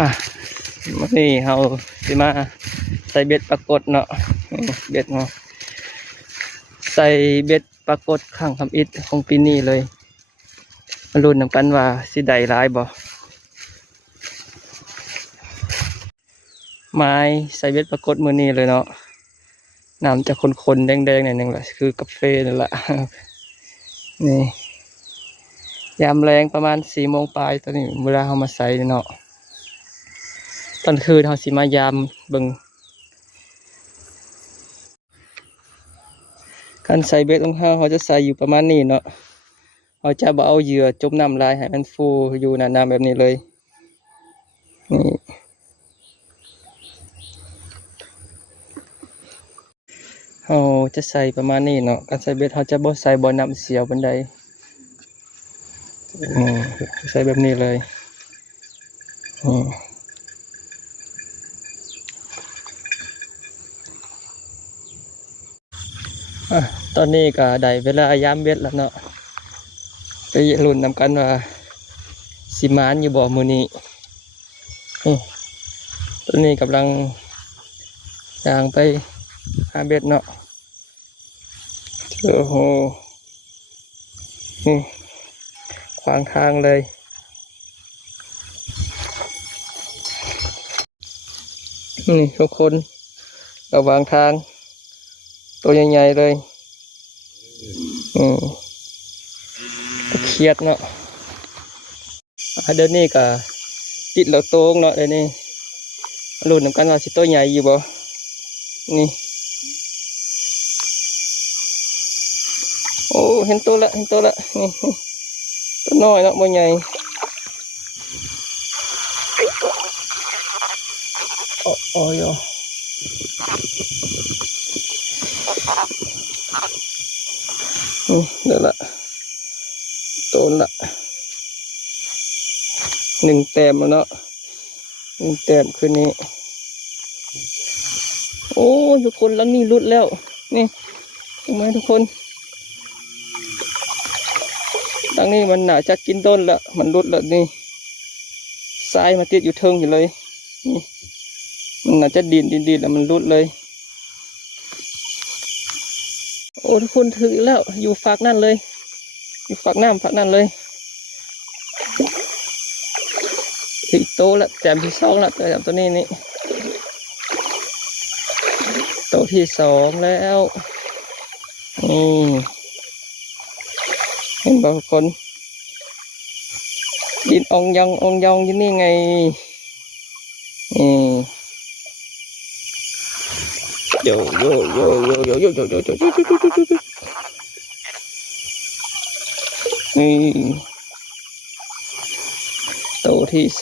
อ่ะวันนี้เราสิมาใส่เบ็ดปรากฏเนาะเบ็ดเนาะใส่เบ็ดปรากฏข้างทำอิฐของปีนี้เลยมาลุ้นนำกันว่าสิได้หลายบ่ไม้ใส่เบ็ดปรากฏมือนี้เลยเนาะน้ำจะคนๆแดงๆหน่อยนึงแหละคือกาแฟนั่นแหละนี่ยามแรงประมาณ4 โมงปลายตอนนี้เวลาเรามาใส่เนาะตอนคืนเราสิมายามเบิ่งการใส่เบ็ดของเขาจะใส่อยู่ประมาณนี้เนาะเราจะบ่เอาเหยื่อจมน้ำลายให้มันฟูอยู่หนาๆแบบนี้เลยนี่เราจะใส่ประมาณนี้เนาะการใส่เบ็ดเราจะบ่ใส่บ่อน้ำเสียวบันไดใส่แบบนี้เลยตอนนี้ก็ได้เวลายามเบ็ดแล้วเนาะไปลุ้นนำกันว่าสิมานอยู่บ่มื้อนี้ตอนนี้กำลังย่างไปหาเบ็ดเนาะโอ้โหนี่ขวางทางเลยนี่ทุกคนระหว่างทางตัวใหญ่ๆเลยเครียดเนาะเดี๋ยวนี้ก็ติดเราโต้งเนาะเดี๋ยวนี้ลุ้นนำกันว่าสิตัวใหญ่อยู่บ่นี่โอ้เห็นตัวละนี่ตัวน้อยเนาะบ่ใหญ่โอ้ยเดี๋ยวละตัวละ1 แต้มแล้วเนาะ1 แต้มคืนนี้โอ้ทุกคนแล้วนี่รุดแล้วนี่ทำไมทุกคนดังนี้มันน่าจะกินต้นแล้วมันรุดแล้วนี่ทรายมาติดอยู่เทิงอยู่เลยนี่มันน่าจะดินแล้วมันรุดเลยโอ้ทุกคนถึงแล้วอยู่ฝากนั่นเลยอยู่ฝากน้ำฝากนั่นเลยถึงโตแล้วแต้มที่2แล้วแต่ตัวนี้นี่โตที่2แล้วนี่เห็นบางคนดินองยองอยู่นี่ไงโยนี่โตที่2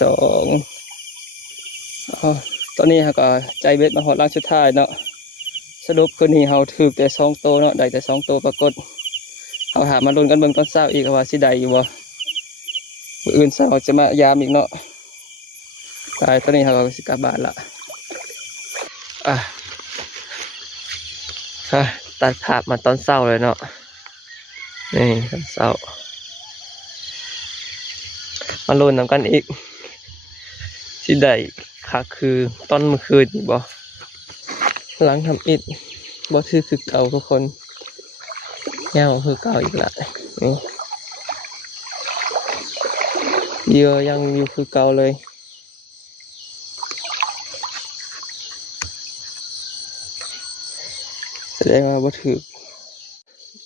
ตอนนี้เราก็ใจเบ็ดมาหอดล่างสุดท้ายเนาะสรุปคืนนี้เราถือแต่2 โตเนาะได้แต่2 โตปรากฏเราหามาลุ้นกันเบิ่งตอนเช้าอีกว่าสิได้อยู่บ่มื้ออื่นเช้าจะมายามอีกเนาะตายตอนนี้เราก็สิกลับบ้านละตัดภาพมาตอนเช้าเลยเนาะนี่ตอนเช้ามาลุ้นนำกันอีกสิได้ค่ะคือตอนเมื่อคืนบ่หลังทำอิฐบ่คือเก่าทุกคนเงาคือเก่าอีกละนี่เหยื่อยังอยู่คือเก่าเลยแสดงว่าบ่ถือ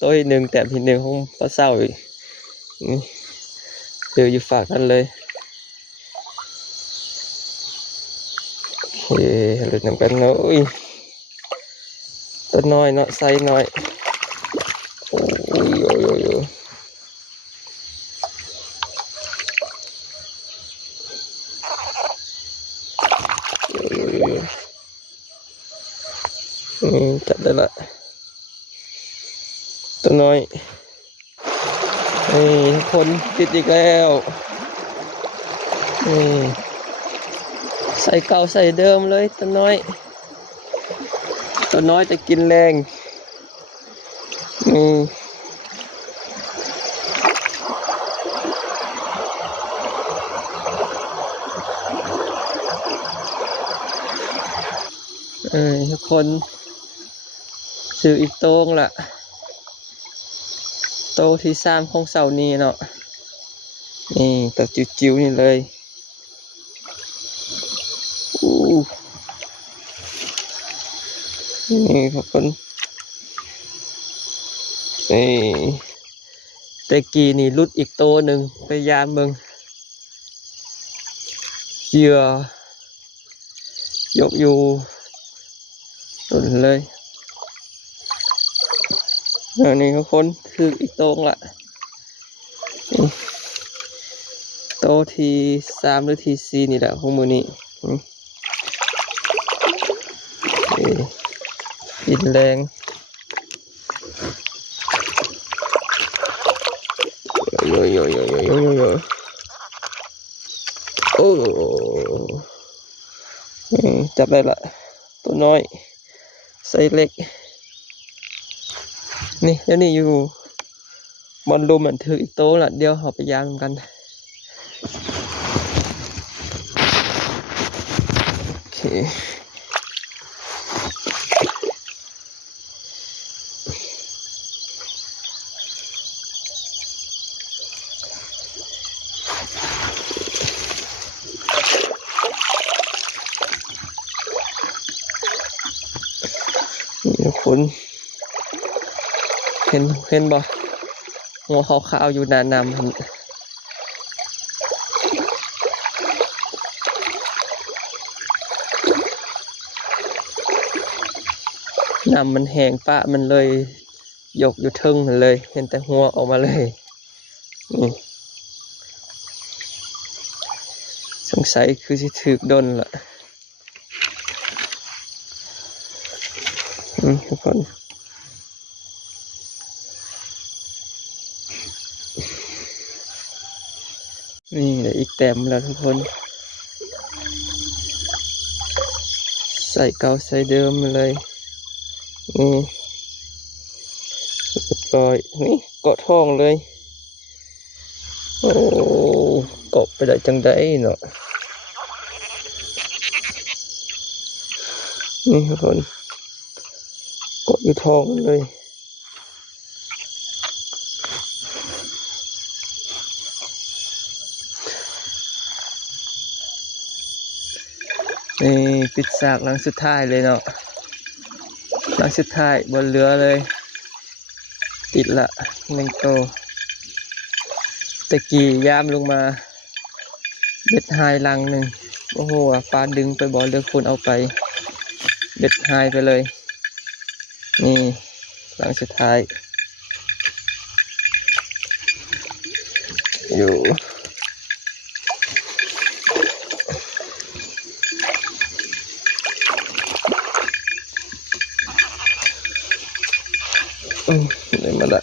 ตัวที่1แต้มที่1ของปลาเศร้าอีกนี่เดี๋ยวอยู่ฝากกันเลยโอเคหลุดน้ำกันเนาะตัวน้อยเนาะไซส์น้อยโอ้ยจับได้ละตัวน้อยนี่คนติดอีกแล้วใส่เก่าใส่เดิมเลยตัวน้อยจะกินแรง ทุกคนซื้ออีกโต้งละโต้ที่สร้างของเสานี้เนาะนี่ตัวจิ๋วๆนี่เลยนี่ทุกคนนี่ตะกี้นี่รุดอีกโตหนึ่งพยายามเบิ่งเหยื่อยกอยู่ตุนเลยนี่ทุกคนคืออีกโตงละโตที่3หรือที่4นี่แหละของมือนี้กินแรงโยโอ้จับได้ละตัวน้อยไซส์เล็กนี่เดี๋ยวนี้อยู่บอลลูมมันถืออีกโตละเดี๋ยวเราไปย่างกันโอเคนี่ทุกคนเห็นบ่หัวขาวๆอยู่นานน้ำมันแห้งปะมันเลยยกอยู่ทึ่งเลยเห็นแต่หัวออกมาเลยนี่สงสัยคือสิถึกดนละทุกคนนี่อีกแต้มแล้วทุกคนใส่เก่าใส่เดิมเลยนี่เรียบร้อยนี่เกาะท้องเลยโอ้เกาะไปได้จังได้เนาะนี่ทุกคนเกาะอยู่ท้องเลยนี่ปิดฉากหลังสุดท้ายเลยเนาะหลังสุดท้ายบนเรือเลยติดละ1 โตตะกี้ย่ามลงมาเบ็ดหายลังหนึ่งโอ้โหปลาดึงไปบ่อเรือคนเอาไปเบ็ดหายไปเลยนี่หลังสุดท้ายอยู่ได้มาละ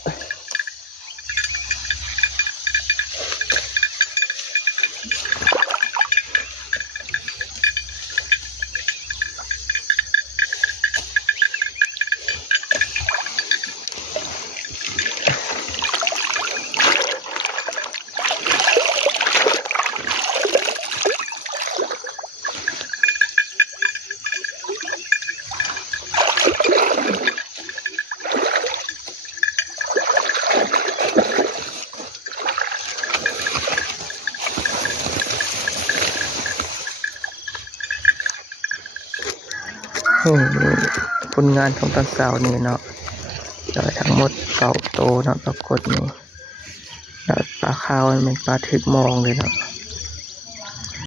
ผลงานของตอนเสาร์นี่เนาะได้ทั้งหมด9 โตเนาะปรากฏนี่ปลาขาวมันเป็นปลาถึกมองเลยเนาะ